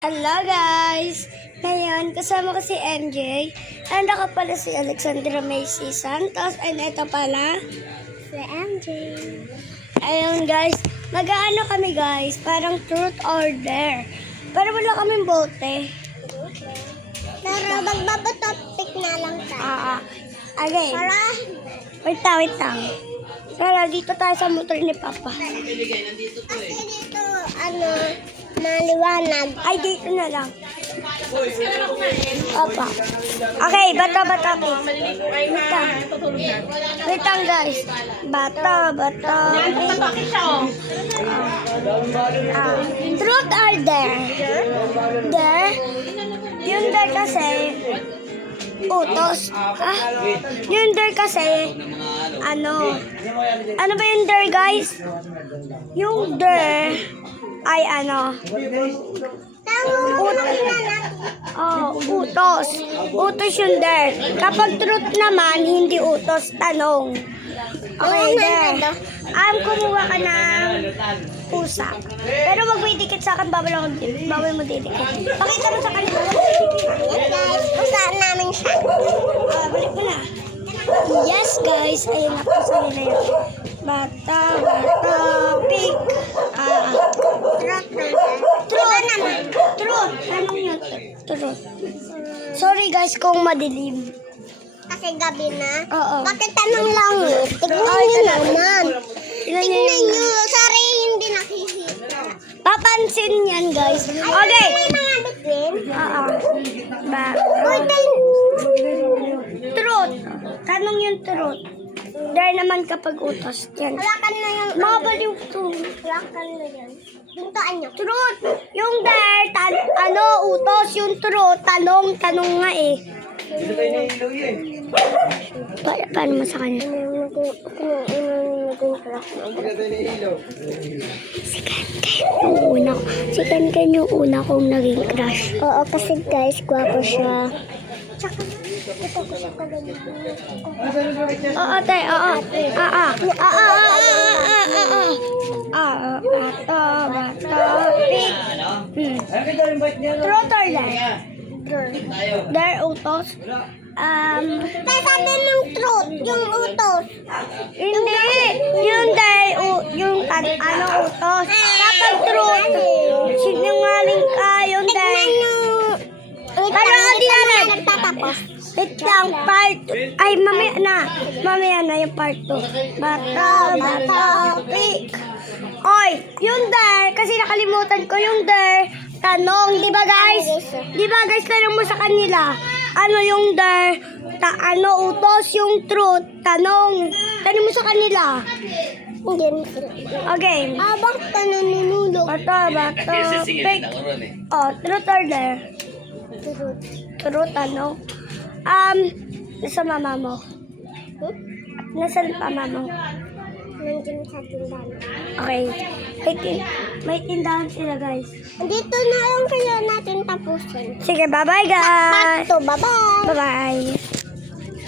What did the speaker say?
Hello guys! Ngayon, kasama ko si MJ. And ako pala si Alexandra Macy Santos. And ito pala si MJ. Ayun guys, mag-aano kami guys. Parang truth or dare. Pero wala kaming bote. Pero magbabatopic na lang tayo. Okay. Para, Wait lang. Pero dito tayo sa motor ni Papa. kasi dito, maliwanag. Ay, dito na lang. Opa. Okay, bata. Wait lang guys. Bata. Truth or dare? Dare? Yung dare kasi, utos. Yung dare kasi, ano ba yung dare guys? Yung dare ay utos. Utos yung dare. Kapag truth naman, hindi utos, tanong. Okay, dare. Kumuha ka ng pusa. Pero wag may dikit sa akin, bawal mo didikit. Pakita mo sa kanila. Yes guys, pusaan namin siya. Balik mo na. Yes guys, ayun na po sa nila yun. Bata, pig. Truth. Anong yun? Truth. Sorry guys kung madilim. Kasi gabi na. Oo. Bakit tanong lang eh? Tignan nyo naman. Tignan nyo. Sorry, hindi nakikita. Papansin yan guys. Okay. May mga bitwin. Oo. Uy, Truth. Tanong yung truth. Dahil naman kapag utos. Yan. hawakan na yung... Mga baliw to. Hawakan na yan. Buntaan nyo. Truth. Yung dare, utos. Yung truth, tanong nga eh. Paano mo sa kanya? Si Ken yung una kong naging crush. Oo, kasi guys, gwapo siya. Tsaka, ito ko siya kagaling. Oo, tay. Oo. Bata, pig. Truth or dare? Dare, utos. Kaya sabi mong truth, yung utos. Hindi. Yung dare, utos. Kapag truth, sinungaling ka, yung dare. Pero hindi naman. Nagtatapos. Wait lang, part. Ay, mamaya na yung part 2. Bata, pig. Oy, yung dare, kasi nakalimutan ko yung dare. Tanong, di ba guys? Di ba guys, tanong mo sa kanila. Ano yung dare? Utos yung truth. Tanong mo sa kanila. Okay. Bakit ka nanunulog? Bata, pig. Oh, truth or dare? Truth, nasa mama mo? Nasaan mama mo? Nandiyan sa tindahan. Okay. May tindahan sila guys. Dito na lang kaya natin tapusin. Sige, bye-bye guys. Part 2, bye-bye. Bye-bye.